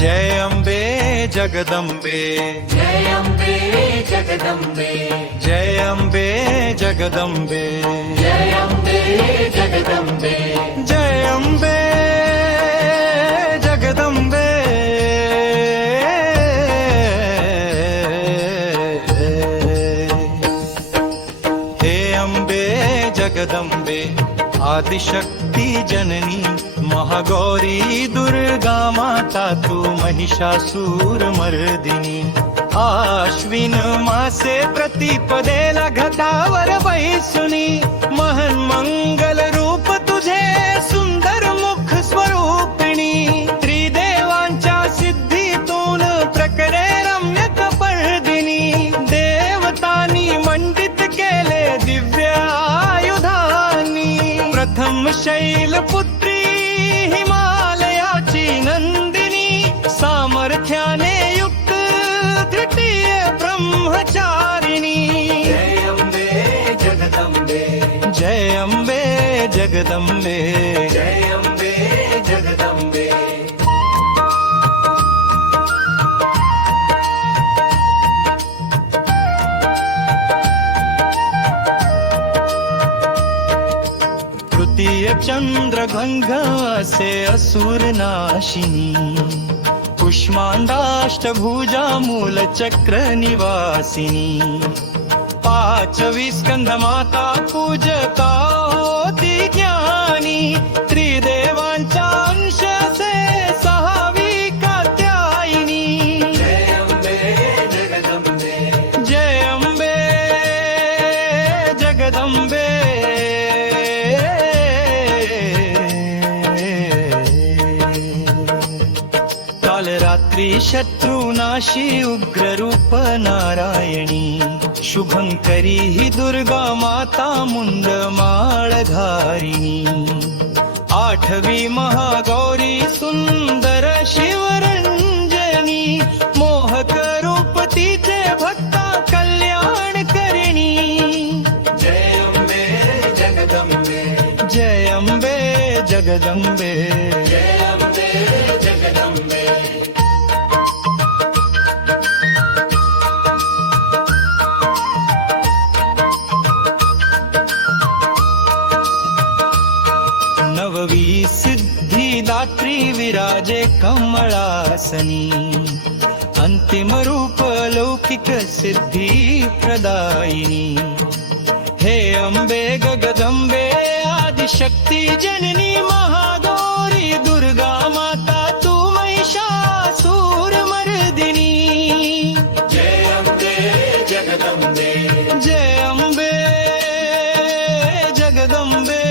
जय अम्बे जगदम्बे, जय अम्बे जगदम्बे, जय अम्बे जगदम्बे, जय अम्बे जगदम्बे, जय अम्बे जगदम्बे। हे अम्बे जगदम्बे, आदिशक्ती जननी महागौरी दुर्गा माता तू महिषासूर मर्दिनी। आश्विन मासे प्रतिपदेला घटावर बैसुनी, महन मंगल रूप तुझे सुंदर मुख स्वरूपिणी। त्रिदेवांच्या सिद्धीतून प्रकरे रम्य कपर्दिनी, देवतांनी मंडित केले दिव्य आयुधानी। प्रथम शैलपुत्री हिमालयाची नंदिनी, सामर्थ्याने युक्त तृतीय ब्रह्मचारिणी। जय अम्बे जगदम्बे, जय अम्बे जगदम्बे, जय अम्बे जगदम्बे। तृतीय चंद्र घंघासे असुर नाशिनी, कुष्मांडाष्टभुजा मूलचक्र निवासिनी। पाचवी स्कंद माता पूजता होती ज्ञानी, त्रिदेवांच्या अंश से सहावी कात्यायिनी। जय अम्बे जगदम्बे, जय अम्बे जगदम्बे, काल रात्री शत्रुनाशी उग्र रूप नारायणी, शुभंकरी ही दुर्गा माता मुंड माळधारिणी। आठवी महागौरी सुंदर शिवरंजनी, मोहक रूप तिचे भक्ता कल्याण करिणी। जय अम्बे जगदम्बे, जय अम्बे जगदम्बे, जय अम्बे जगदम्बे। नववी सिद्धिदात्री विराजे कमळासनी, अंतिम रूप लौकिक सिद्धी प्रदायिनी। हे अम्बे जगदम्बे, आदिशक्ती जननी महागौरी दुर्गा माता तू महिषासूर मर्दिनी। जय अम्बे जगदम्बे, जय अम्बे जगदम्बे,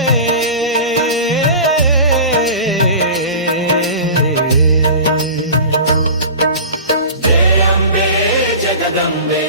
जय अम्बे जगदम्बे।